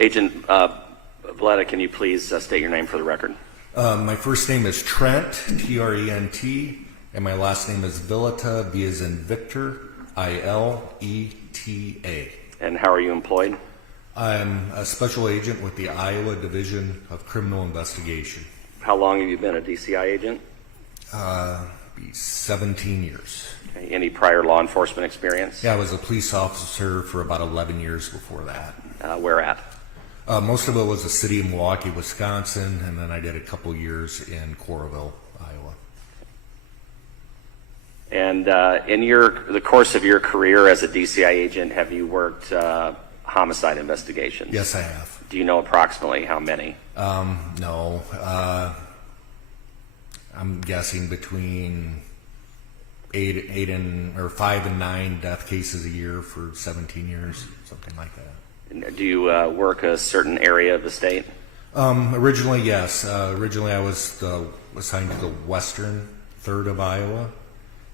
Agent Valletta, can you please state your name for the record? My first name is Trent, T-R-E-N-T, and my last name is Villeta, V as in Victor, I-L-E-T-A. And how are you employed? I'm a special agent with the Iowa Division of Criminal Investigation. How long have you been a DCI agent? 17 years. Okay. Any prior law enforcement experience? Yeah, I was a police officer for about 11 years before that. Where at? Most of it was the city of Milwaukee, Wisconsin, and then I did a couple years in Coralville, Iowa. And in the course of your career as a DCI agent, have you worked homicide investigations? Yes, I have. Do you know approximately how many? No. I'm guessing between 5 and 9 death cases a year for 17 years, something like that. Do you work a certain area of the state? Originally, yes. Originally, I was assigned to the western third of Iowa,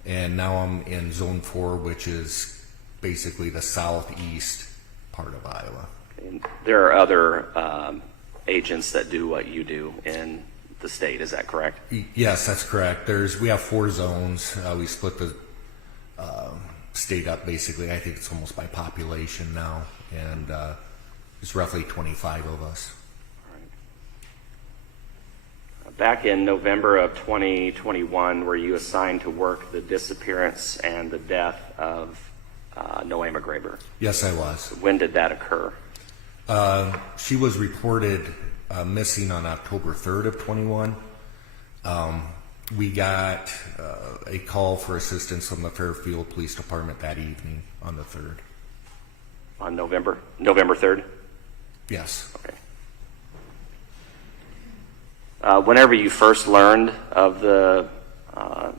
and now I'm in Zone 4, which is basically the southeast part of Iowa. And there are other agents that do what you do in the state, is that correct? Yes, that's correct. We have 4 zones. We split the state up basically. I think it's almost by population now, and it's roughly 25 of us. Back in November of 2021, were you assigned to work the disappearance and the death of Nohema Graber? Yes, I was. When did that occur? She was reported missing on October 3rd of 21. We got a call for assistance from the Fairfield Police Department that evening on the 3rd. On November 3rd? Yes. Okay. Whenever you first learned of the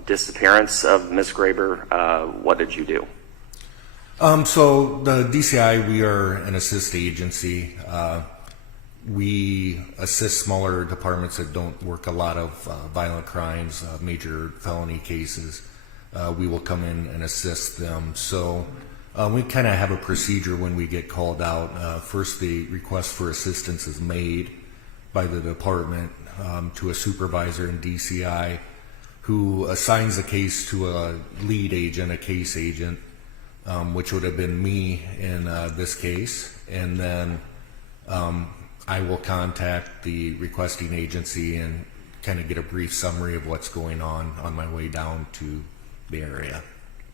disappearance of Ms. Graber, what did you do? So the DCI, we are an assist agency. We assist smaller departments that don't work a lot of violent crimes, major felony cases. We will come in and assist them. So we kind of have a procedure when we get called out. First, the request for assistance is made by the department to a supervisor in DCI who assigns the case to a lead agent, a case agent, which would have been me in this case. And then I will contact the requesting agency and kind of get a brief summary of what's going on my way down to the area.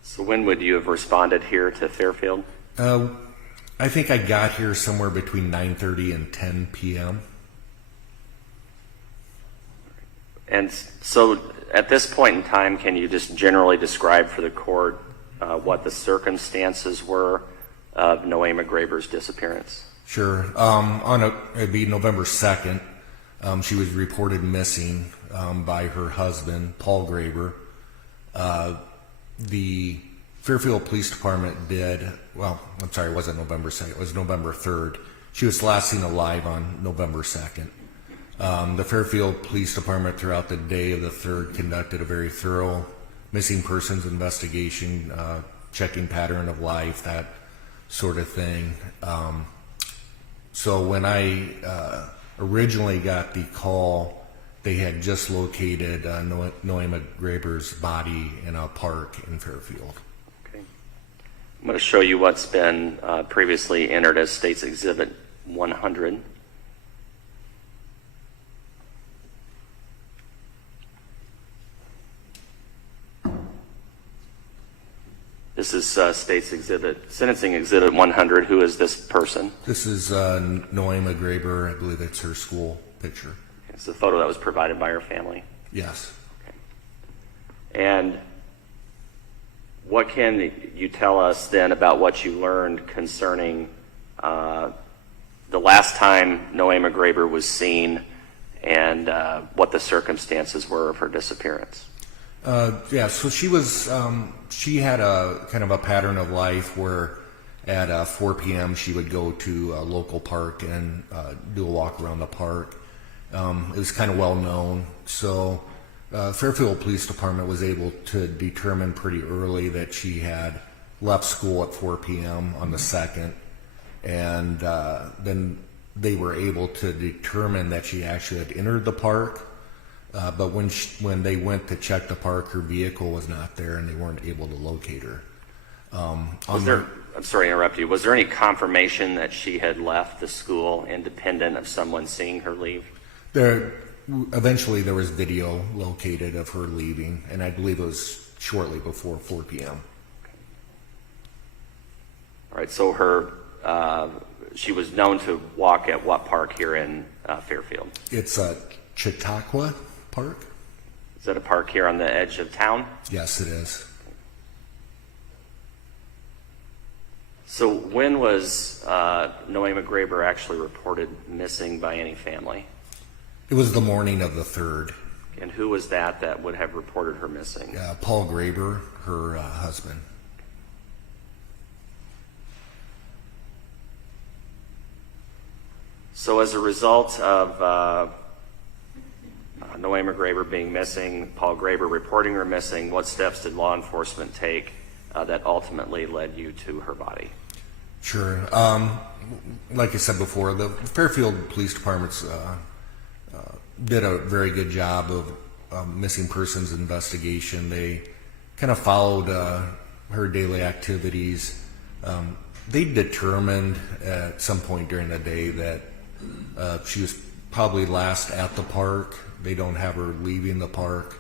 So when would you have responded here to Fairfield? I think I got here somewhere between 9:30 and 10 p.m. And so at this point in time, can you just generally describe for the court what the circumstances were of Nohema Graber's disappearance? Sure. It'd be November 2nd. She was reported missing by her husband, Paul Graber. The Fairfield Police Department it wasn't November 2nd, it was November 3rd. She was last seen alive on November 2nd. The Fairfield Police Department throughout the day of the 3rd conducted a very thorough missing persons investigation, checking pattern of life, that sort of thing. So when I originally got the call, they had just located Nohema Graber's body in a park in Fairfield. Okay. I'm going to show you what's been previously entered as State's Exhibit 100. This is Sentencing Exhibit 100. Who is this person? This is Nohema Graber. I believe it's her school picture. It's the photo that was provided by her family. Yes. Okay. And what can you tell us then about what you learned concerning the last time Nohema Graber was seen and what the circumstances were of her disappearance? So she had a kind of a pattern of life where at 4 p.m. she would go to a local park and do a walk around the park. It was kind of well known. So Fairfield Police Department was able to determine pretty early that she had left school at 4 p.m. on the 2nd. And then they were able to determine that she actually had entered the park. But when they went to check the park, her vehicle was not there, and they weren't able to locate her. I'm sorry to interrupt you. Was there any confirmation that she had left the school independent of someone seeing her leave? Eventually, there was video located of her leaving, and I believe it was shortly before 4 p.m. All right, so she was known to walk at what park here in Fairfield? It's Chautauqua Park. Is that a park here on the edge of town? Yes, it is. So when was Nohema Graber actually reported missing by any family? It was the morning of the 3rd. And who was that would have reported her missing? Paul Graber, her husband. So as a result of Nohema Graber being missing, Paul Graber reporting her missing, what steps did law enforcement take that ultimately led you to her body? Sure. Like I said before, the Fairfield Police Department's did a very good job of missing persons investigation. They kind of followed her daily activities. They determined at some point during the day that she was probably last at the park. They don't have her leaving the park,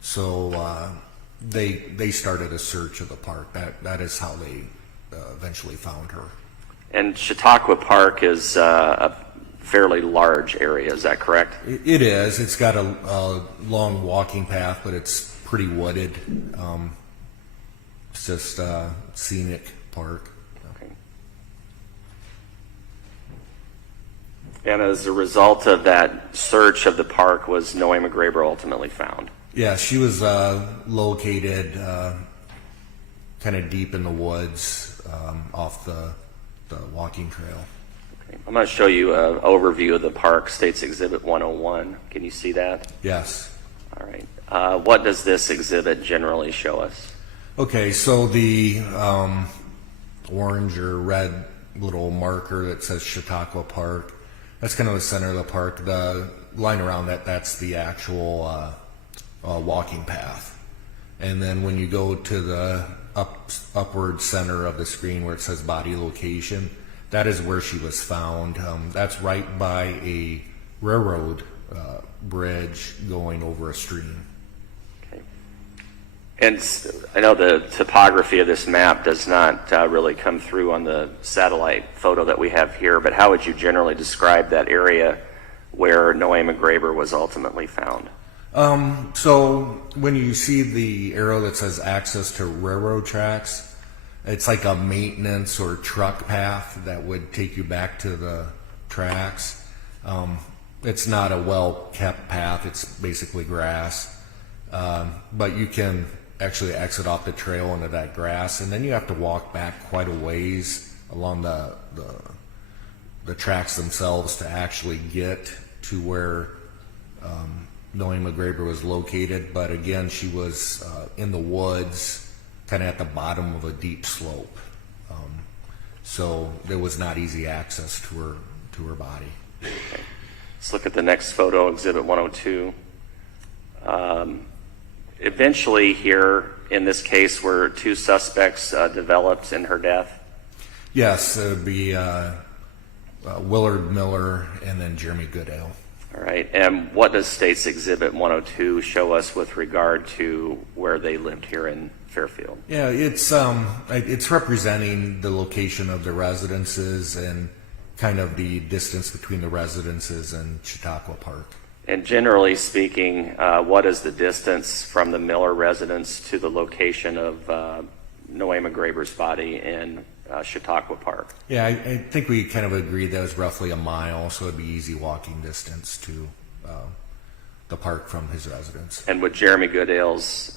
so they started a search of the park. That is how they eventually found her. And Chautauqua Park is a fairly large area, is that correct? It is. It's got a long walking path, but it's pretty wooded. It's just a scenic park. Okay. And as a result of that search of the park, was Nohema Graber ultimately found? Yeah, she was located kind of deep in the woods off the walking trail. Okay. I'm going to show you an overview of the park, States Exhibit 101. Can you see that? Yes. All right. What does this exhibit generally show us? Okay, so the orange or red little marker that says Chautauqua Park, that's kind of the center of the park. The line around that's the actual walking path. And then when you go to the upward center of the screen where it says body location, that is where she was found. That's right by a railroad bridge going over a stream. Okay. And I know the topography of this map does not really come through on the satellite photo that we have here, but how would you generally describe that area where Nohema Graber was ultimately found? So when you see the arrow that says access to railroad tracks, it's like a maintenance or truck path that would take you back to the tracks. It's not a well-kept path. It's basically grass. But you can actually exit off the trail into that grass, and then you have to walk back quite a ways along the tracks themselves to actually get to where Nohema Graber was located. But again, she was in the woods, kind of at the bottom of a deep slope, so there was not easy access to her body. Okay. Let's look at the next photo, Exhibit 102. Eventually here, in this case, were two suspects developed in her death? Yes, it would be Willard Miller and then Jeremy Goodale. All right, and what does States Exhibit 102 show us with regard to where they lived here in Fairfield? Yeah, it's representing the location of the residences and kind of the distance between the residences and Chautauqua Park. And generally speaking, what is the distance from the Miller residence to the location of Nohema Graber's body in Chautauqua Park? Yeah, I think we kind of agreed that was roughly a mile, so it'd be easy walking distance to the park from his residence. And would Jeremy Goodale's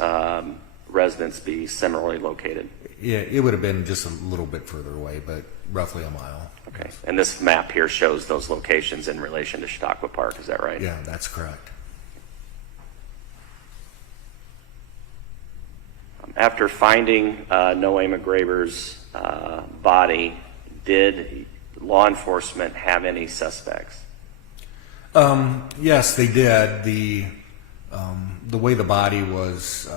residence be similarly located? Yeah, it would have been just a little bit further away, but roughly a mile. Okay, and this map here shows those locations in relation to Chautauqua Park, is that right? Yeah, that's correct. After finding Nohema Graber's body, did law enforcement have any suspects? Yes, they did. The way the body was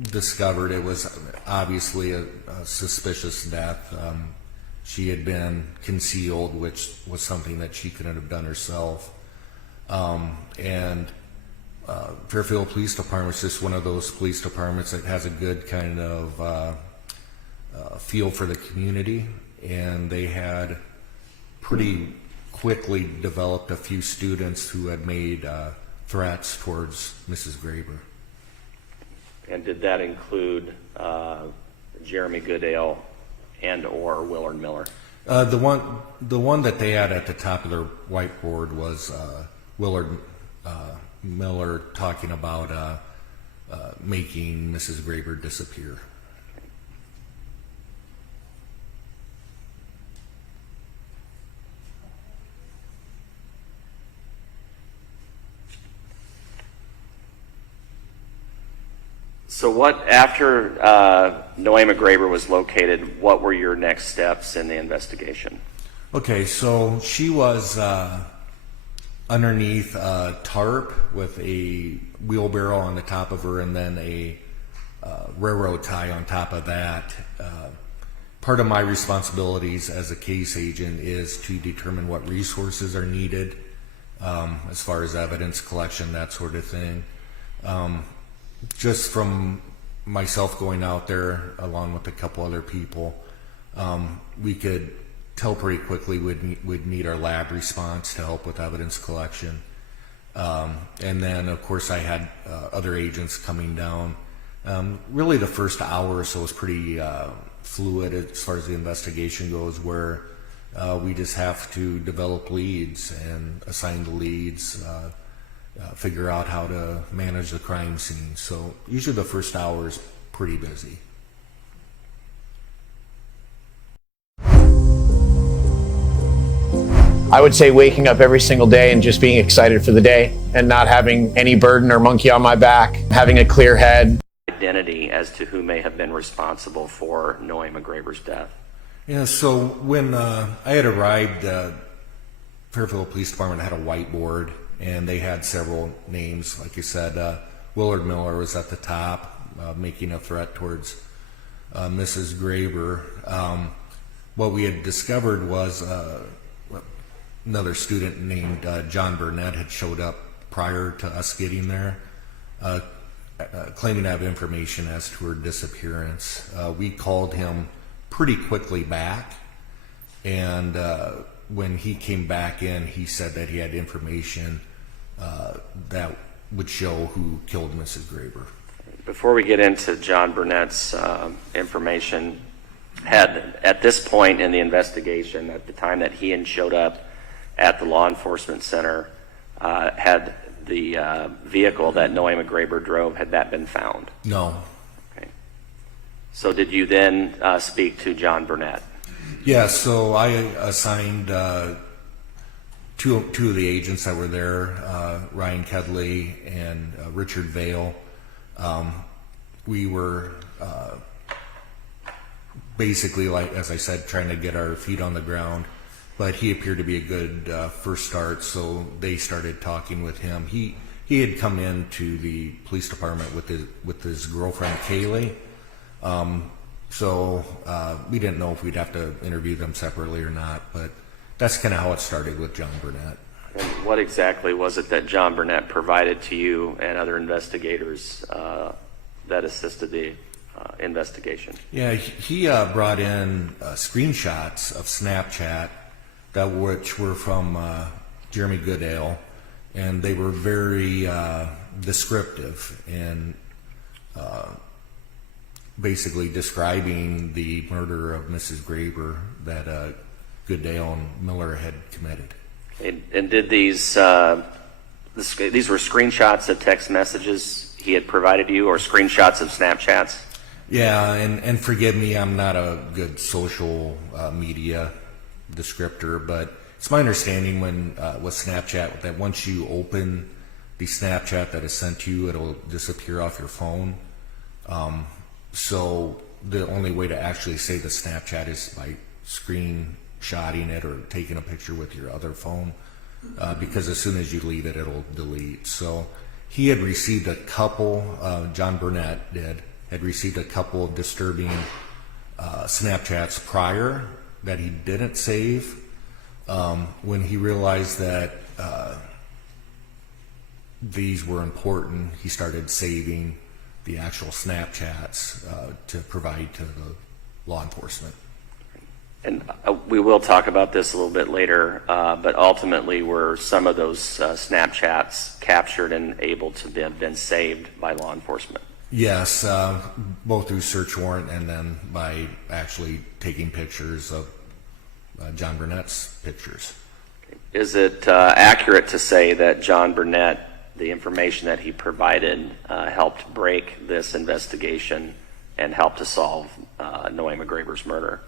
discovered, it was obviously a suspicious death. She had been concealed, which was something that she couldn't have done herself. And Fairfield Police Department is just one of those police departments that has a good kind of feel for the community, and they had pretty quickly developed a few students who had made threats towards Mrs. Graber. And did that include Jeremy Goodale and or Willard Miller? The one that they had at the top of their whiteboard was Willard Miller talking about making Mrs. Graber disappear. So what, after Nohema Graber was located, what were your next steps in the investigation? Okay, so she was underneath a tarp with a wheelbarrow on the top of her, and then a railroad tie on top of that. Part of my responsibilities as a case agent is to determine what resources are needed as far as evidence collection, that sort of thing. Just from myself going out there along with a couple other people, we could tell pretty quickly we'd need our lab response to help with evidence collection. And then of course I had other agents coming down. Really the first hour or so was pretty fluid as far as the investigation goes, where we just have to develop leads and assign the leads, figure out how to manage the crime scene. So usually the first hour is pretty busy. I would say waking up every single day and just being excited for the day and not having any burden or monkey on my back, having a clear head. Identity as to who may have been responsible for Nohema Graber's death. Yeah, so when I had arrived, Fairfield Police Department had a whiteboard, and they had several names. Like you said, Willard Miller was at the top, making a threat towards Mrs. Graber. What we had discovered was another student named John Burnett had showed up prior to us getting there, claiming to have information as to her disappearance. We called him pretty quickly back, and when he came back in, he said that he had information that would show who killed Mrs. Graber. Before we get into John Burnett's information, had at this point in the investigation, at the time that he showed up at the law enforcement center, had the vehicle that Nohema Graber drove, had that been found? No. Okay. So did you then speak to John Burnett? Yeah, so I assigned two of the agents that were there, Ryan Kedley and Richard Vale. We were basically, like as I said, trying to get our feet on the ground, but he appeared to be a good first start, so they started talking with him. He had come into the police department with his girlfriend Kaylee, so we didn't know if we'd have to interview them separately or not, but that's kind of how it started with John Burnett. And what exactly was it that John Burnett provided to you and other investigators that assisted the investigation? Yeah, he brought in screenshots of Snapchat which were from Jeremy Goodale, and they were very descriptive and basically describing the murder of Mrs. Graber that Goodale and Miller had committed. And did these were screenshots of text messages he had provided you, or screenshots of Snapchats? Yeah, and forgive me, I'm not a good social media descriptor, but it's my understanding with Snapchat that once you open the Snapchat that is sent to you, it'll disappear off your phone. So the only way to actually say the Snapchat is by screen shotting it or taking a picture with your other phone, because as soon as you leave it, it'll delete. So he had received a couple, John Burnett had received a couple of disturbing Snapchats prior that he didn't save. When he realized that these were important, he started saving the actual Snapchats to provide to the law enforcement. And we will talk about this a little bit later, but ultimately were some of those Snapchats captured and able to have been saved by law enforcement? Yes, both through search warrant and then by actually taking pictures of John Burnett's pictures. Is it accurate to say that John Burnett, the information that he provided, helped break this investigation and helped to solve Nohema Graber's murder?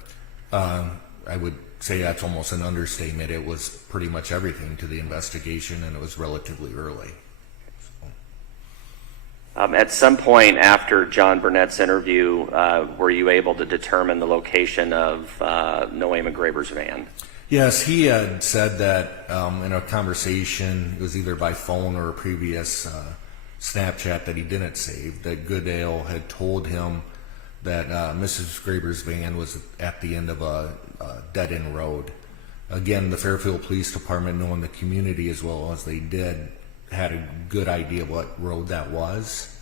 I would say that's almost an understatement. It was pretty much everything to the investigation, and it was relatively early. At some point after John Burnett's interview, were you able to determine the location of Nohema Graber's van? Yes, he had said that in a conversation, it was either by phone or a previous Snapchat that he didn't save, that Goodale had told him that Mrs. Graber's van was at the end of a dead-end road. Again, the Fairfield Police Department, knowing the community as well as they did, had a good idea what road that was.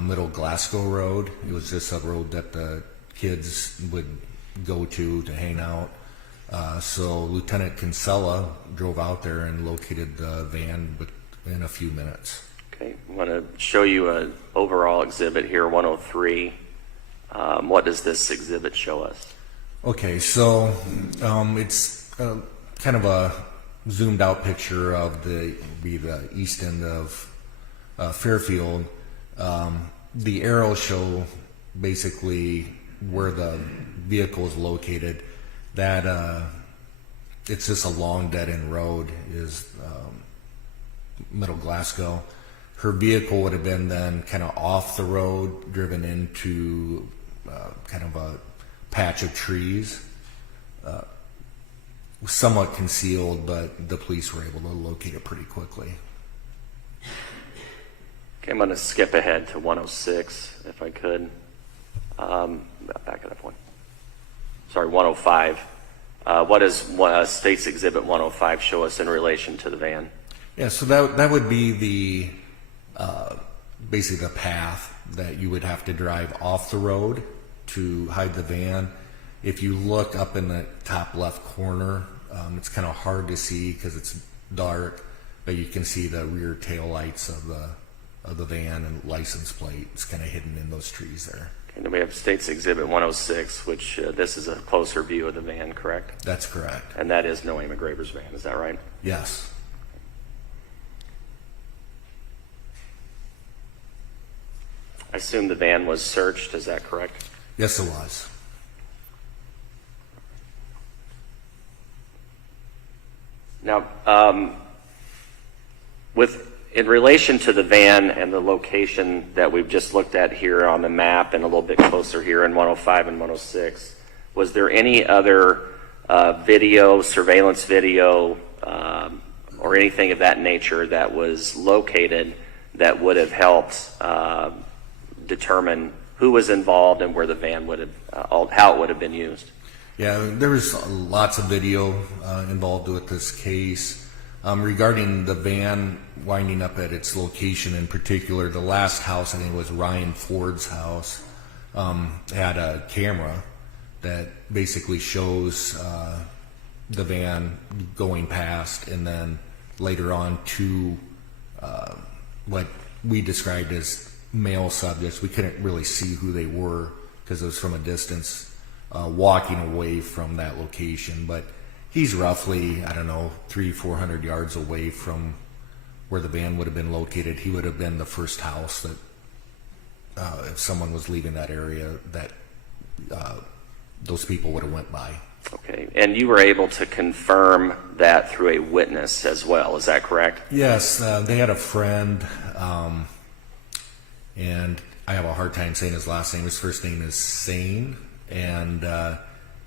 Middle Glasgow Road. It was just a road that the kids would go to hang out. So Lieutenant Kinsella drove out there and located the van within a few minutes. Okay, I want to show you an overall exhibit here, 103. What does this exhibit show us? Okay, so it's kind of a zoomed out picture of the east end of Fairfield. The arrows show basically where the vehicle is located. That it's just a long dead end road is Middle Glasgow. Her vehicle would have been then kind of off the road, driven into kind of a patch of trees, somewhat concealed, but the police were able to locate it pretty quickly. Okay, I'm going to skip ahead to 106 if I could. Back it up one. Sorry, 105. What does State's Exhibit 105 show us in relation to the van? Yeah, so that would be the basically the path that you would have to drive off the road to hide the van. If you look up in the top left corner, it's kind of hard to see because it's dark, but you can see the rear tail lights of the van and license plate. It's kind of hidden in those trees there. And then we have State's Exhibit 106, which this is a closer view of the van, correct? That's correct. And that is Nohema Graber's van, is that right? Yes. I assume the van was searched, is that correct? Yes, it was. Now, in relation to the van and the location that we've just looked at here on the map and a little bit closer here in 105 and 106, was there any other surveillance video, or anything of that nature that was located that would have helped determine who was involved and where the van would have, how it would have been used? Yeah, there was lots of video involved with this case. Regarding the van winding up at its location in particular, the last house, I think it was Ryan Ford's house, had a camera that basically shows the van going past, and then later on two what we described as male subjects. We couldn't really see who they were because it was from a distance, walking away from that location, but he's roughly, I don't know, 300-400 yards away from where the van would have been located. He would have been the first house that if someone was leaving that area, that those people would have went by. Okay, and you were able to confirm that through a witness as well, is that correct? Yes, they had a friend, and I have a hard time saying his last name. His first name is Sane, and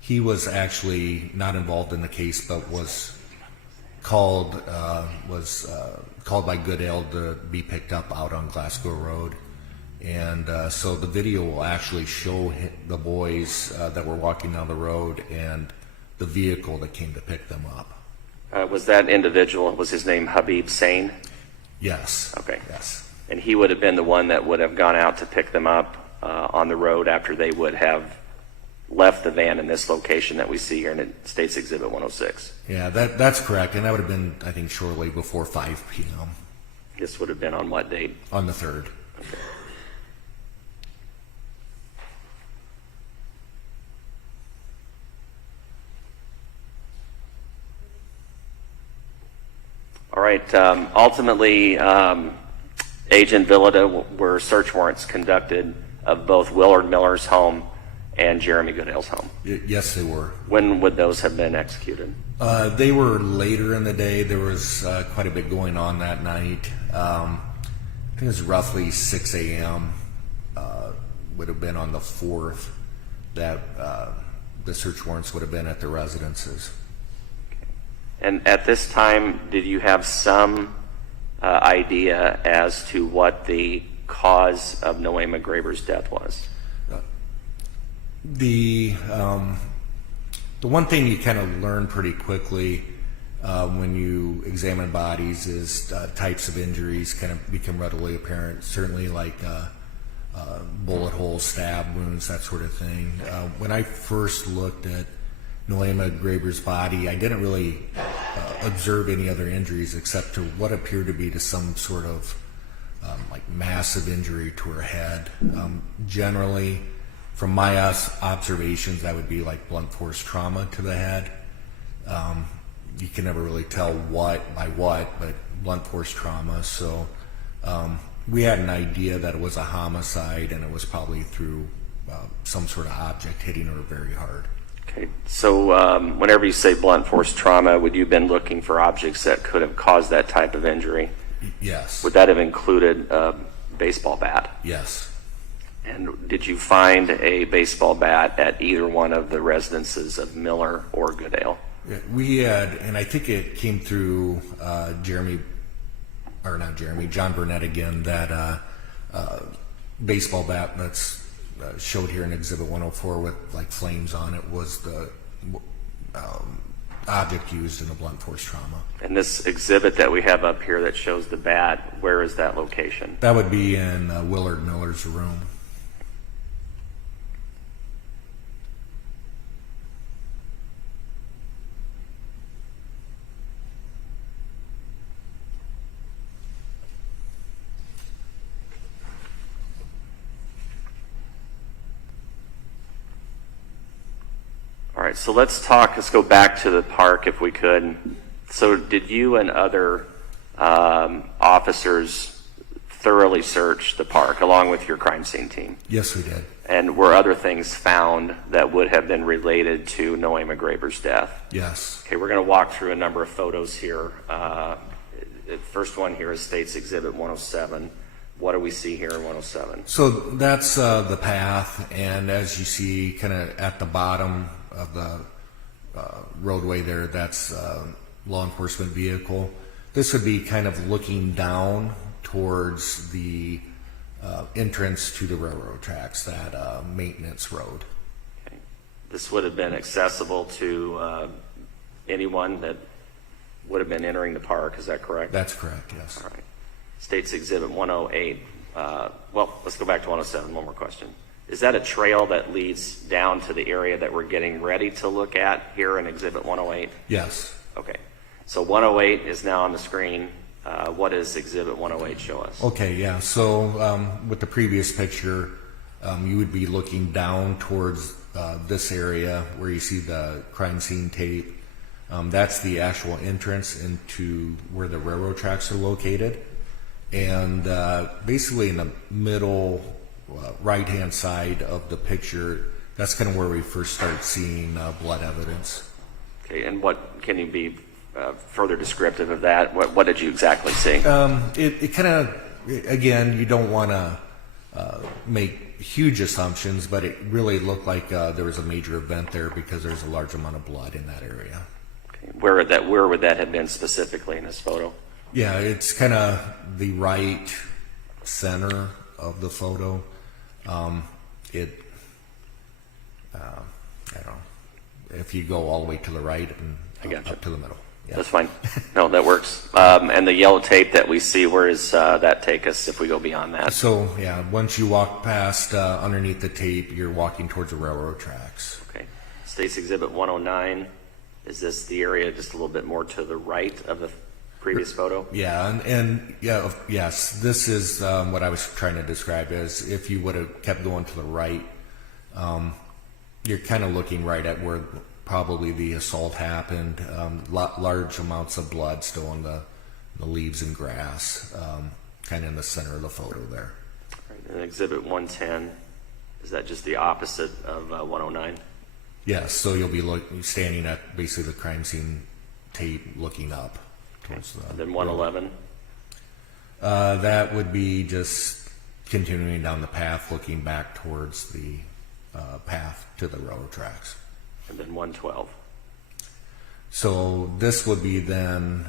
He was actually not involved in the case, but was called by Goodale to be picked up out on Glasgow Road. And so the video will actually show the boys that were walking down the road and the vehicle that came to pick them up. Was that individual, was his name Habib Sane? Yes. Okay. Yes. And he would have been the one that would have gone out to pick them up on the road after they would have left the van in this location that we see here in State's Exhibit 106. Yeah, that's correct. And that would have been, I think, shortly before 5 p.m. This would have been on what date? on the 3rd. Okay. All right. Ultimately, Agent Willard, were search warrants conducted of both Willard Miller's home and Jeremy Goodale's home. Yes, they were. When would those have been executed? They were later in the day. There was quite a bit going on that night. I think it was roughly 6 a.m. Would have been on the 4th that the search warrants would have been at the residences. And at this time, did you have some idea as to what the cause of Nohema Graber's death was? The one thing you kind of learn pretty quickly when you examine bodies is types of injuries kind of become readily apparent. Certainly like bullet holes, stab wounds, that sort of thing. When I first looked at Nohema Graber's body, I didn't really observe any other injuries except to what appeared to be to some sort of like massive injury to her head. Generally, from my observations, that would be like blunt force trauma to the head. You can never really tell what by what, but blunt force trauma. So we had an idea that it was a homicide, and it was probably through some sort of object hitting her very hard. Okay, so whenever you say blunt force trauma, would you have been looking for objects that could have caused that type of injury? Yes. Would that have included a baseball bat? Yes. And did you find a baseball bat at either one of the residences of Miller or Goodale? We had, and I think it came through John Burnett again, that baseball bat that's showed here in Exhibit 104 with like flames on it was the object used in the blunt force trauma. And this exhibit that we have up here that shows the bat, where is that location? That would be in Willard Miller's room. All right, so let's go back to the park if we could. So did you and other officers thoroughly search the park along with your crime scene team? Yes, we did. And were other things found that would have been related to Nohema Graber's death? Yes. Okay, we're going to walk through a number of photos here. The first one here is State's Exhibit 107. What do we see here in 107? So that's the path, and as you see kind of at the bottom of the roadway there, that's law enforcement vehicle. This would be kind of looking down towards the entrance to the railroad tracks, that maintenance road. Okay. This would have been accessible to anyone that would have been entering the park, is that correct? That's correct, yes. All right. State's Exhibit 108. Well, let's go back to 107. One more question. Is that a trail that leads down to the area that we're getting ready to look at here in Exhibit 108? Yes. Okay. So 108 is now on the screen. What does Exhibit 108 show us? Okay, yeah. So with the previous picture, you would be looking down towards this area where you see the crime scene tape. That's the actual entrance into where the railroad tracks are located. And basically in the middle right-hand side of the picture, that's kind of where we first start seeing blood evidence. Okay, and what can you be further descriptive of that? What did you exactly see? It kind of, again, you don't want to make huge assumptions, but it really looked like there was a major event there because there's a large amount of blood in that area. Okay. Where would that have been specifically in this photo? Yeah, it's kind of the right center of the photo. I don't know, if you go all the way to the right and gotcha. up to the middle. Yeah. That's fine. No, that works. And the yellow tape that we see, where does that take us if we go beyond that? So, yeah, once you walk past underneath the tape, you're walking towards the railroad tracks. Okay. State's Exhibit 109. Is this the area just a little bit more to the right of the previous photo? Yeah, yes, this is what I was trying to describe as if you would have kept going to the right, you're kind of looking right at where probably the assault happened. Large amounts of blood still on the leaves and grass, kind of in the center of the photo there. Right. And Exhibit 110, is that just the opposite of 109? Yes, so you'll be standing at basically the crime scene tape looking up towards the... And then 111? That would be just continuing down the path, looking back towards the path to the railroad tracks. And then 112? So this would be then,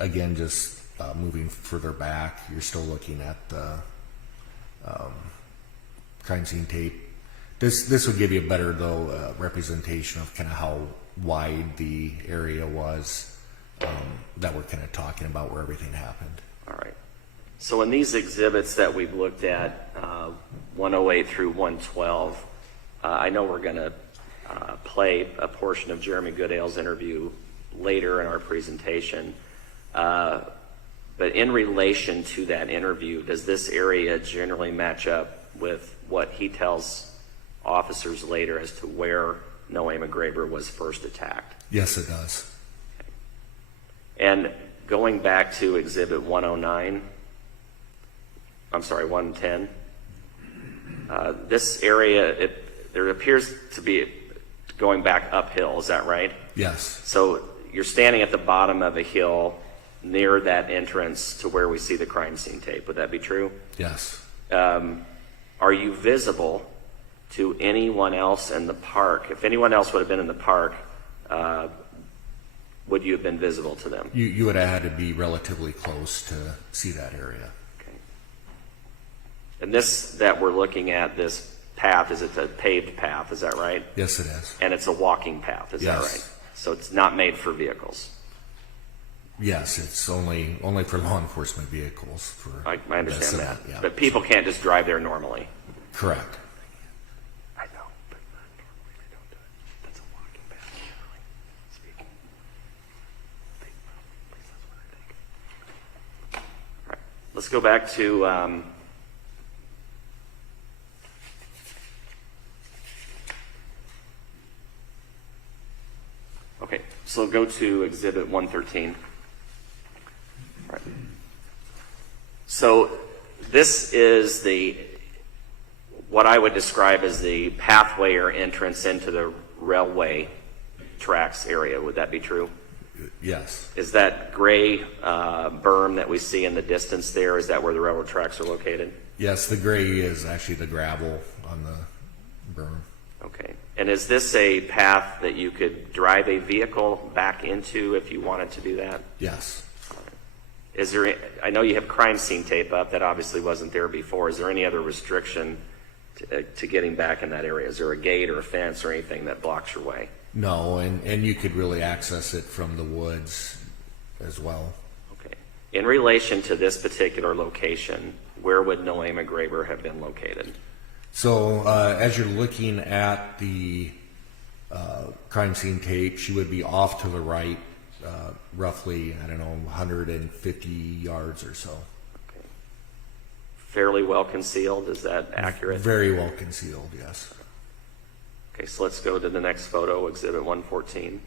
again, just moving further back. You're still looking at the crime scene tape. This would give you a better, though, representation of kind of how wide the area was that we're kind of talking about where everything happened. All right. So in these exhibits that we've looked at, 108 through 112, I know we're going to play a portion of Jeremy Goodale's interview later in our presentation. But in relation to that interview, does this area generally match up with what he tells officers later as to where Nohema Graber was first attacked? Yes, it does. Okay. And going back to Exhibit 109, I'm sorry, 110, this area, there appears to be going back uphill, is that right? Yes. So you're standing at the bottom of a hill near that entrance to where we see the crime scene tape. Would that be true? Yes. Are you visible to anyone else in the park? If anyone else would have been in the park, would you have been visible to them? You would have had to be relatively close to see that area. Okay. And this that we're looking at, this path, is it a paved path, is that right? Yes, it is. And it's a walking path, is that Yes. right? So it's not made for vehicles. Yes, it's only for law enforcement vehicles. I understand that. Yeah. But people can't just drive there normally. Correct. I know, but normally they don't do it. That's a walking path, generally speaking. At least that's what I think. All right, let's go back to okay, so go to Exhibit 113. All right. So this is what I would describe as the pathway or entrance into the railway tracks area. Would that be true? Yes. Is that gray berm that we see in the distance there, is that where the railroad tracks are located? Yes, the gray is actually the gravel on the berm. Okay. And is this a path that you could drive a vehicle back into if you wanted to do that? Yes. Is there, I know you have crime scene tape up, that obviously wasn't there before. Is there any other restriction to getting back in that area? Is there a gate or a fence or anything that blocks your way? No, and you could really access it from the woods as well. Okay. In relation to this particular location, where would Nohema Graber have been located? So as you're looking at the crime scene tape, she would be off to the right, roughly, 150 yards or so. Okay. Fairly well concealed, is that accurate? Very well concealed, yes. Okay, so let's go to the next photo, Exhibit 114.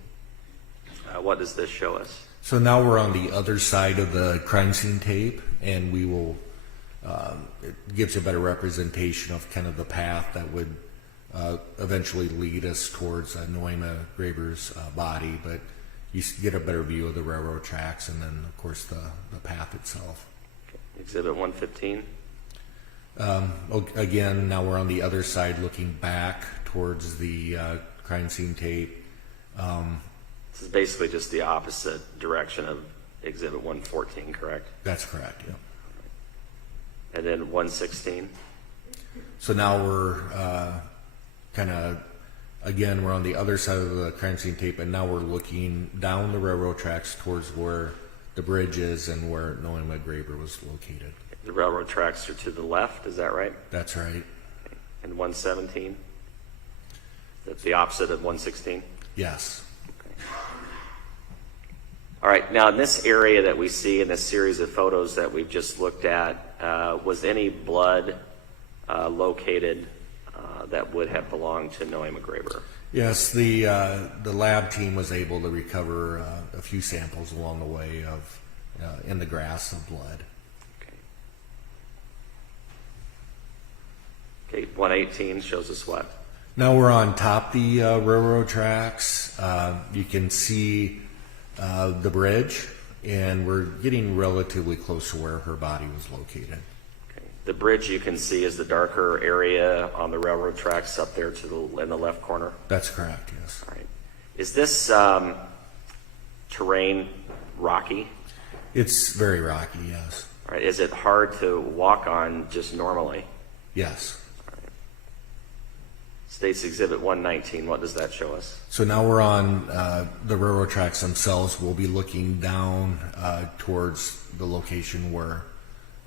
What does this show us? So now we're on the other side of the crime scene tape, and we will, it gives you a better representation of kind of the path that would eventually lead us towards Nohema Graber's body, but you get a better view of the railroad tracks and then, of course, the path itself. Okay. Exhibit 115. Again, now we're on the other side looking back towards the crime scene tape. This is basically just the opposite direction of Exhibit 114, correct? That's correct, yeah. And then 116? So now we're again, we're on the other side of the crime scene tape, and now we're looking down the railroad tracks towards where the bridge is and where Nohema Graber was located. The railroad tracks are to the left, is that right? That's right. And 117? That's the opposite of 116? Yes. All right, now in this area that we see in this series of photos that we've just looked at, was any blood located that would have belonged to Nohema Graber? Yes, the lab team was able to recover a few samples along the way of in the grass of blood. Okay, 118 shows us what? Now we're on top the railroad tracks. You can see the bridge, and we're getting relatively close to where her body was located. Okay. The bridge you can see is the darker area on the railroad tracks up there in the left corner? That's correct, yes. All right. Is this terrain rocky? It's very rocky, yes. All right. Is it hard to walk on just normally? Yes. States Exhibit 119, what does that show us? So now we're on the railroad tracks themselves. We'll be looking down towards the location where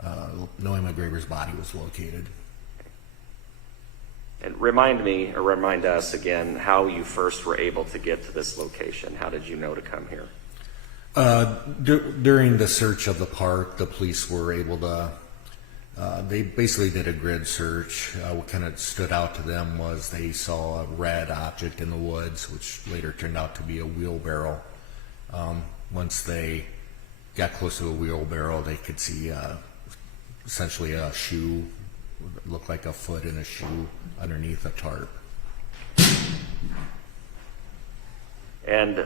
Nohema Graber's body was located. And remind us again how you first were able to get to this location. How did you know to come here? During the search of the park, the police were able to they basically did a grid search. What kind of stood out to them was they saw a red object in the woods, which later turned out to be a wheelbarrow. Once they got close to the wheelbarrow, they could see essentially a shoe, looked like a foot in a shoe underneath a tarp. And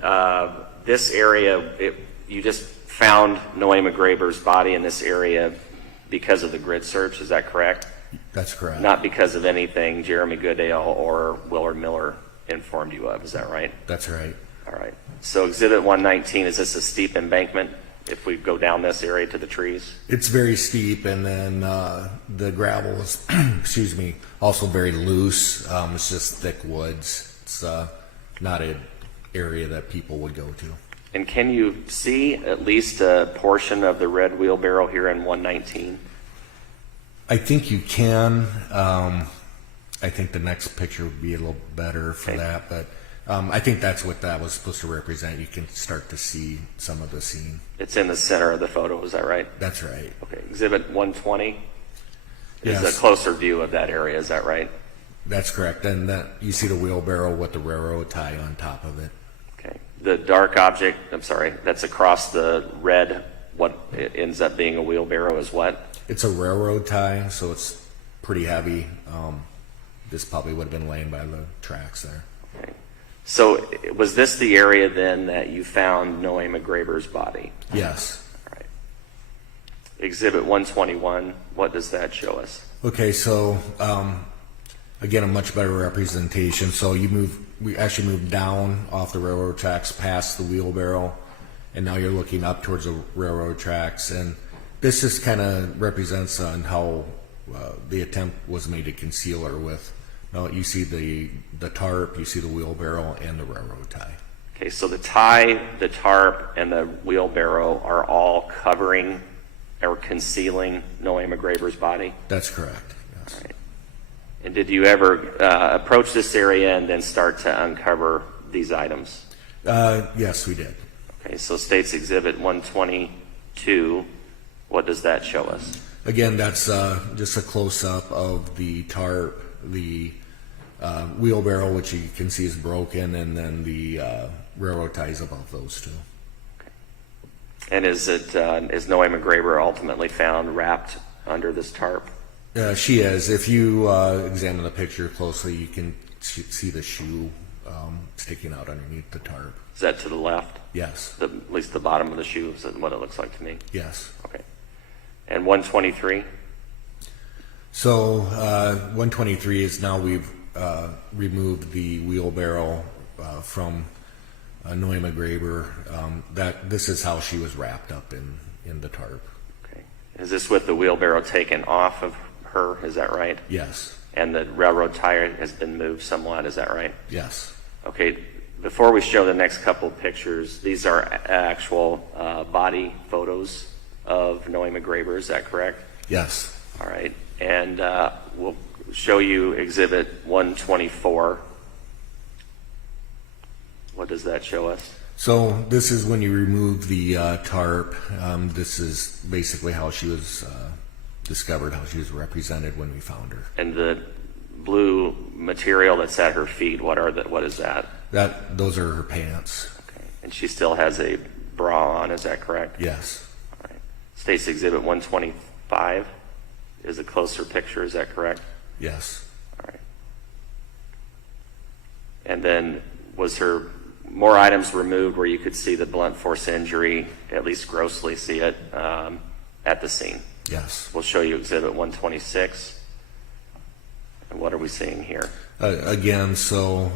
this area, you just found Nohema Graber's body in this area because of the grid search, is that correct? That's correct. Not because of anything Jeremy Goodale or Willard Miller informed you of, is that right? That's right. All right. So Exhibit 119, is this a steep embankment if we go down this area to the trees? It's very steep, and then the gravel is, excuse me, also very loose. It's just thick woods. It's not an area that people would go to. And can you see at least a portion of the red wheelbarrow here in 119? I think you can. I think the next picture would be a little better for that, but I think that's what that was supposed to represent. You can start to see some of the scene. It's in the center of the photo, is that right? That's right. Okay. Exhibit 120 is Yes. a closer view of that area, is that right? That's correct. And that you see the wheelbarrow with the railroad tie on top of it. Okay. The dark object, I'm sorry, that's across the red, what it ends up being a wheelbarrow is what? It's a railroad tie, so it's pretty heavy. This probably would have been laying by the tracks there. Okay. So was this the area then that you found Nohema Graber's body? Yes. All right. Exhibit 121, what does that show us? Okay, so again, a much better representation. So we actually moved down off the railroad tracks past the wheelbarrow, and now you're looking up towards the railroad tracks. And this just kind of represents on how the attempt was made to conceal her with. You see the tarp, you see the wheelbarrow, and the railroad tie. Okay, so the tie, the tarp, and the wheelbarrow are all covering or concealing Nohema Graber's body? That's correct, yes. All right. And did you ever approach this area and then start to uncover these items? Yes, we did. Okay, so States Exhibit 122, what does that show us? Again, that's just a close-up of the tarp, the wheelbarrow, which you can see is broken, and then the railroad ties above those two. Okay. And is Nohema Graber ultimately found wrapped under this tarp? She is. If you examine the picture closely, you can see the shoe sticking out underneath the tarp. Is that to the left? Yes. At least the bottom of the shoe is what it looks like to me. Yes. Okay. And 123? So 123 is now we've removed the wheelbarrow from Nohema Graber. This is how she was wrapped up in the tarp. Okay. Is this with the wheelbarrow taken off of her? Is that right? Yes. And the railroad tire has been moved somewhat. Is that right? Yes. Okay. Before we show the next couple pictures, these are actual body photos of Nohema Graber. Is that correct? Yes. All right. And we'll show you Exhibit 124. What does that show us? So this is when you remove the tarp. This is basically how she was discovered, how she was represented when we found her. And the blue material that's at her feet, what is that? Those are her pants. Okay. And she still has a bra on, is that correct? Yes. All right. State's Exhibit 125 is a closer picture, is that correct? Yes. All right. And then was her more items removed where you could see the blunt force injury, at least grossly see it at the scene? Yes. We'll show you Exhibit 126. And what are we seeing here? Again, so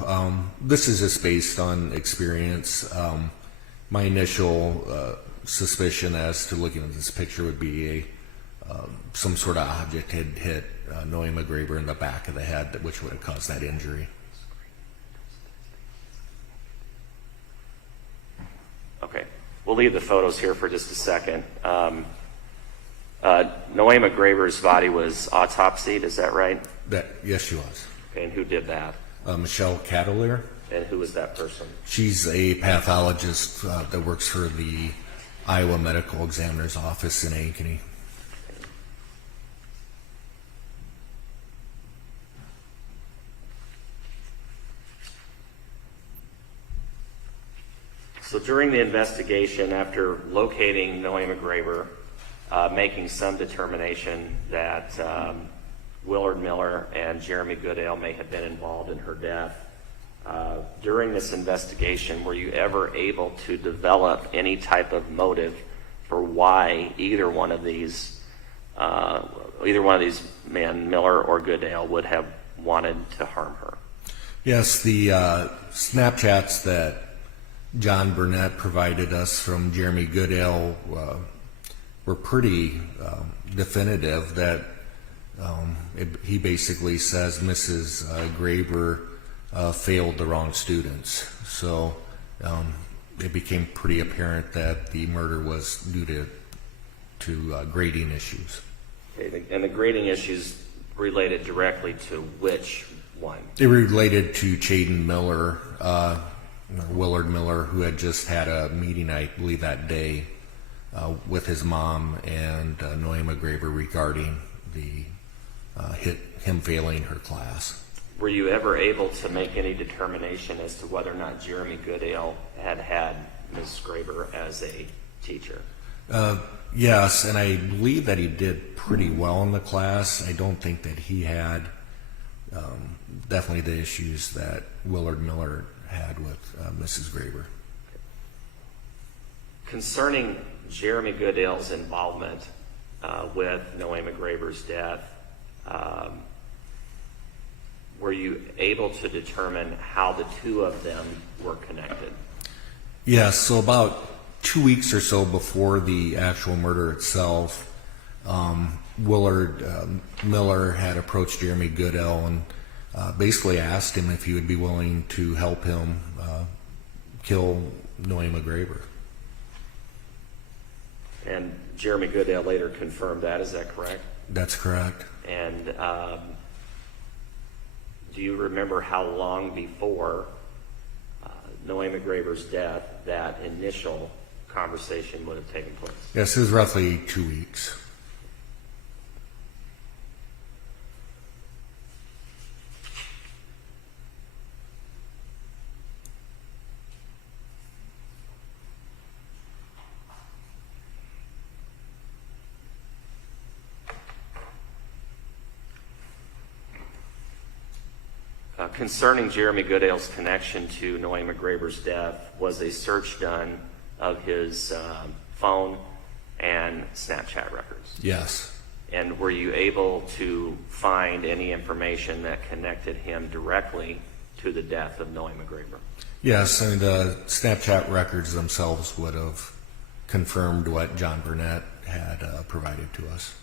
this is just based on experience. My initial suspicion as to looking at this picture would be some sort of object had hit Nohema Graber in the back of the head, which would have caused that injury. Okay, we'll leave the photos here for just a second. Nohema Graber's body was autopsied, is that right? Yes, she was. Okay, and who did that? Michelle Catalier. And who was that person? She's a pathologist that works for the Iowa Medical Examiner's Office in Ankeny. So during the investigation, after locating Nohema Graber, making some determination that Willard Miller and Jeremy Goodale may have been involved in her death, during this investigation, were you ever able to develop any type of motive for why either one of these men, Miller or Goodale, would have wanted to harm her? Yes, the Snapchats that John Burnett provided us from Jeremy Goodale were pretty definitive that he basically says Mrs. Graber failed the wrong students. So it became pretty apparent that the murder was due to grading issues. Okay, and the grading issues related directly to which one? They related to Chaden Miller, Willard Miller, who had just had a meeting, I believe, that day with his mom and Nohema Graber regarding him failing her class. Were you ever able to make any determination as to whether or not Jeremy Goodale had Ms. Graber as a teacher? Yes, and I believe that he did pretty well in the class. I don't think that he had definitely the issues that Willard Miller had with Mrs. Graber. Concerning Jeremy Goodale's involvement with Nohema Graber's death, were you able to determine how the two of them were connected? Yes, so about 2 weeks or so before the actual murder itself, Willard Miller had approached Jeremy Goodale and basically asked him if he would be willing to help him kill Nohema Graber. And Jeremy Goodale later confirmed that, is that correct? That's correct. And do you remember how long before Nohema Graber's death that initial conversation would have taken place? Yes, it was roughly 2 weeks. Concerning Jeremy Goodale's connection to Nohema Graber's death, was a search done of his phone and Snapchat records? Yes. And were you able to find any information that connected him directly to the death of Nohema Graber? Yes, I mean, the Snapchat records themselves would have confirmed what John Burnett had provided to us.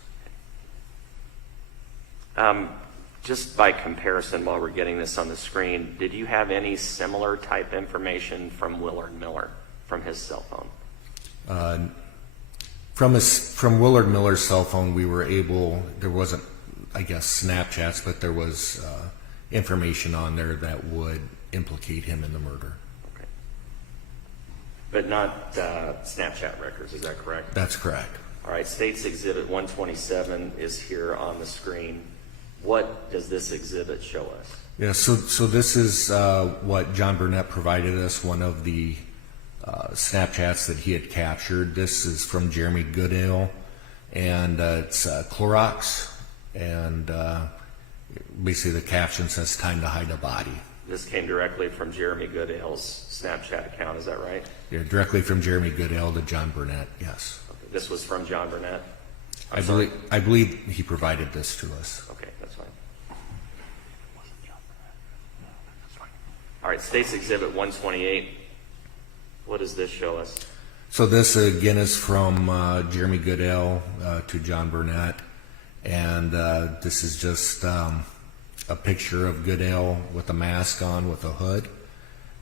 Just by comparison, while we're getting this on the screen, did you have any similar type information from Willard Miller, from his cell phone? From Willard Miller's cell phone, we were able, there wasn't, I guess, Snapchats, but there was information on there that would implicate him in the murder. Okay. But not Snapchat records, is that correct? That's correct. All right, State's Exhibit 127 is here on the screen. What does this exhibit show us? Yeah, so this is what John Burnett provided us, one of the Snapchats that he had captured. This is from Jeremy Goodale, and it's Clorox, and basically the caption says, "Time to hide a body." This came directly from Jeremy Goodale's Snapchat account, is that right? Yeah, directly from Jeremy Goodale to John Burnett, yes. Okay. This was from John Burnett? I believe he provided this to us. Okay, that's fine. All right, State's Exhibit 128. What does this show us? So this again is from Jeremy Goodale to John Burnett, and this is just a picture of Goodale with a mask on with a hood,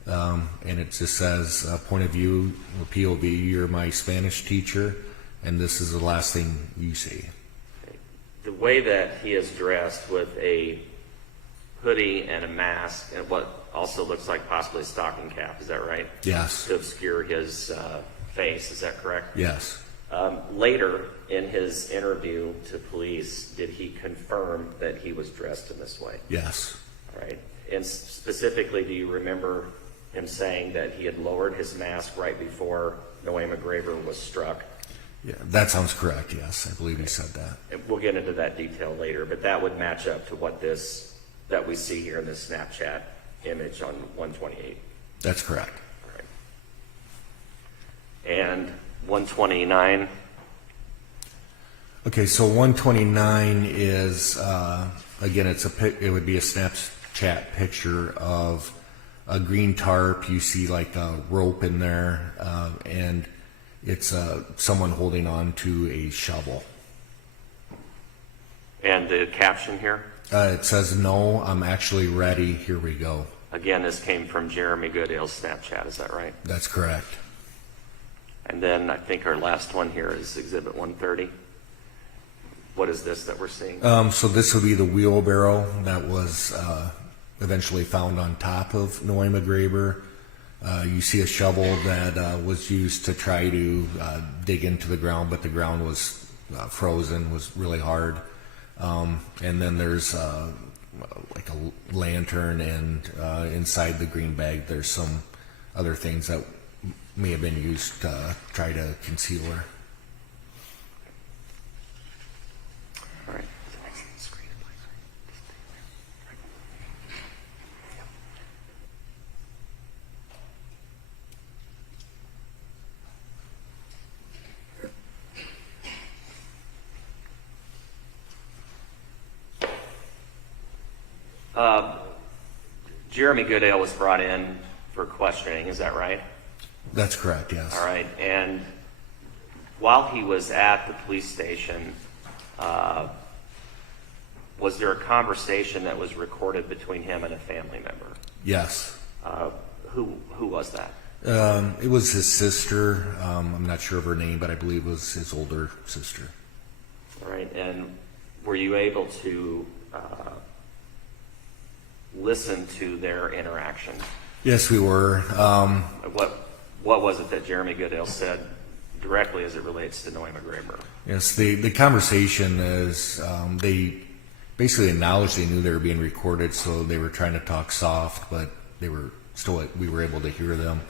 and it just says, "Point of view, or POV, you're my Spanish teacher, and this is the last thing you see." Okay. The way that he is dressed with a hoodie and a mask and what also looks like possibly a stocking cap, is that right? Yes. To obscure his face, is that correct? Yes. Later in his interview to police, did he confirm that he was dressed in this way? Yes. All right. And specifically, do you remember him saying that he had lowered his mask right before Nohema Graber was struck? Yeah, that sounds correct. Yes, I believe he said that. And we'll get into that detail later, but that would match up to what that we see here in this Snapchat image on 128. That's correct. All right. And 129. Okay, so 129 is again, it would be a Snapchat picture of a green tarp. You see like a rope in there, and it's someone holding on to a shovel. And the caption here? It says, "No, I'm actually ready. Here we go." Again, this came from Jeremy Goodale's Snapchat, is that right? That's correct. And then I think our last one here is Exhibit 130. What is this that we're seeing? So this would be the wheelbarrow that was eventually found on top of Nohema Graber. You see a shovel that was used to try to dig into the ground, but the ground was frozen, was really hard. And then there's like a lantern, and inside the green bag there's some other things that may have been used to try to conceal her. All right. Jeremy Goodale was brought in for questioning, is that right? That's correct, yes. All right, and while he was at the police station, was there a conversation that was recorded between him and a family member? Yes. Who was that? It was his sister. I'm not sure of her name, but I believe it was his older sister. All right, and were you able to listen to their interaction? Yes, we were. What was it that Jeremy Goodale said directly as it relates to Nohema Graber? Yes, the conversation is they basically acknowledged they knew they were being recorded, so they were trying to talk soft, but we were able to hear them.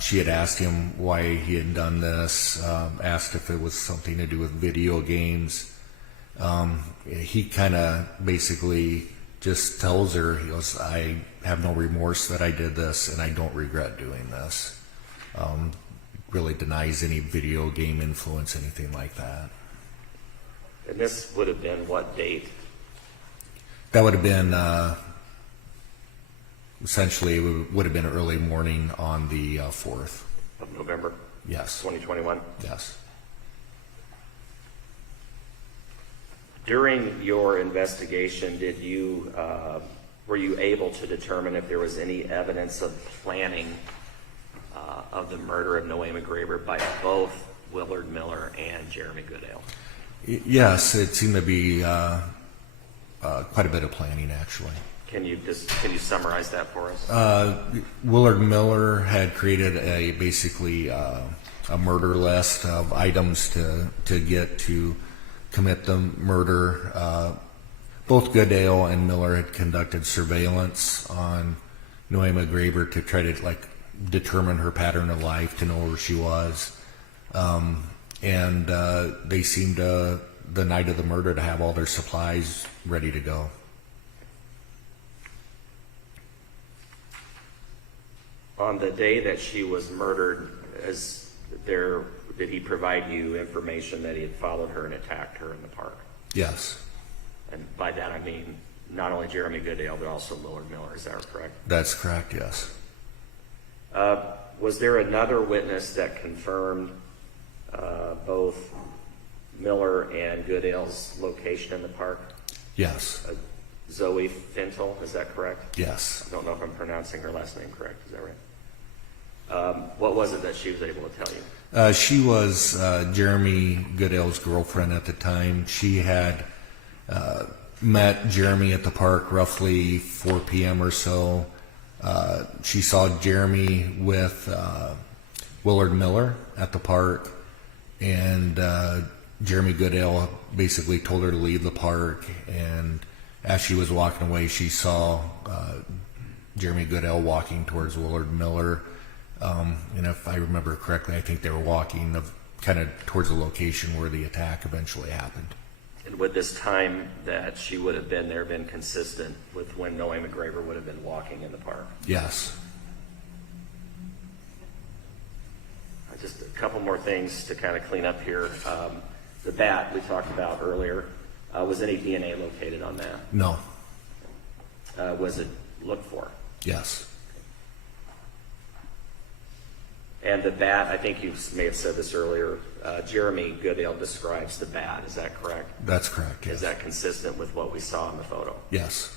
She had asked him why he had done this, asked if it was something to do with video games. He kind of basically just tells her, he goes, "I have no remorse that I did this, and I don't regret doing this." Really denies any video game influence, anything like that. And this would have been what date? That would have been essentially it would have been early morning on the 4th. Of November Yes. 2021? Yes. During your investigation, were you able to determine if there was any evidence of planning of the murder of Nohema Graber by both Willard Miller and Jeremy Goodale? Yes, it seemed to be quite a bit of planning, actually. Can you summarize that for us? Willard Miller had created basically a murder list of items to get to commit the murder. Both Goodale and Miller had conducted surveillance on Nohema Graber to try to determine her pattern of life, to know where she was. And they seemed the night of the murder to have all their supplies ready to go. On the day that she was murdered, did he provide you information that he had followed her and attacked her in the park? Yes. And by that I mean not only Jeremy Goodale, but also Willard Miller. Is that correct? That's correct, yes. Was there another witness that confirmed both Miller and Goodale's location in the park? Yes. Zoe Fintel, is that correct? Yes. I don't know if I'm pronouncing her last name correct. Is that right? What was it that she was able to tell you? She was Jeremy Goodale's girlfriend at the time. She had met Jeremy at the park roughly 4 p.m. or so. She saw Jeremy with Willard Miller at the park, and Jeremy Goodale basically told her to leave the park, and as she was walking away, she saw Jeremy Goodale walking towards Willard Miller. And if I remember correctly, I think they were walking kind of towards the location where the attack eventually happened. And would this time that she would have been there been consistent with when Nohema Graber would have been walking in the park? Yes. Just a couple more things to kind of clean up here. The bat we talked about earlier, was any DNA located on that? No. Was it looked for? Yes. And the bat, I think you may have said this earlier, Jeremy Goodale describes the bat, is that correct? That's correct, yes. Is that consistent with what we saw in the photo? Yes.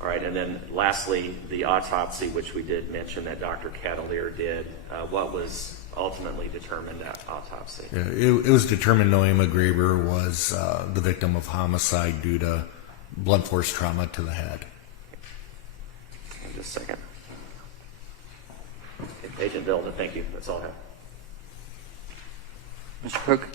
All right, and then lastly, the autopsy, which we did mention that Dr. Cavalier did, what was ultimately determined at autopsy? It was determined Nohema Graber was the victim of homicide due to blunt force trauma to the head. Just a second. Agent Vilda, thank you. That's all I have. Mr. Cook?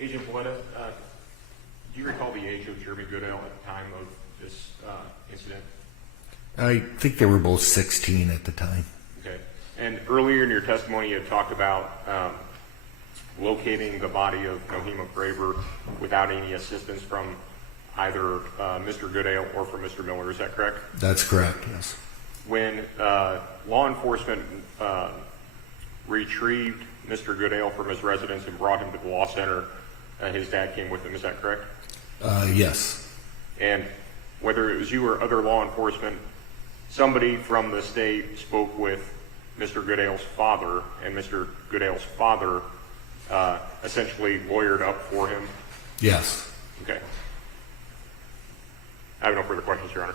Agent Willard, do you recall the age of Jeremy Goodale at the time of this incident? I think they were both 16 at the time. Okay. And earlier in your testimony, you had talked about locating the body of Nohema Graber without any assistance from either Mr. Goodale or from Mr. Miller. Is that correct? That's correct, yes. When law enforcement retrieved Mr. Goodale from his residence and brought him to the law center, his dad came with him. Is that correct? Yes. And whether it was you or other law enforcement, somebody from the state spoke with Mr. Goodale's father, and Mr. Goodale's father essentially lawyered up for him? Yes. Okay. I have no further questions, Your Honor.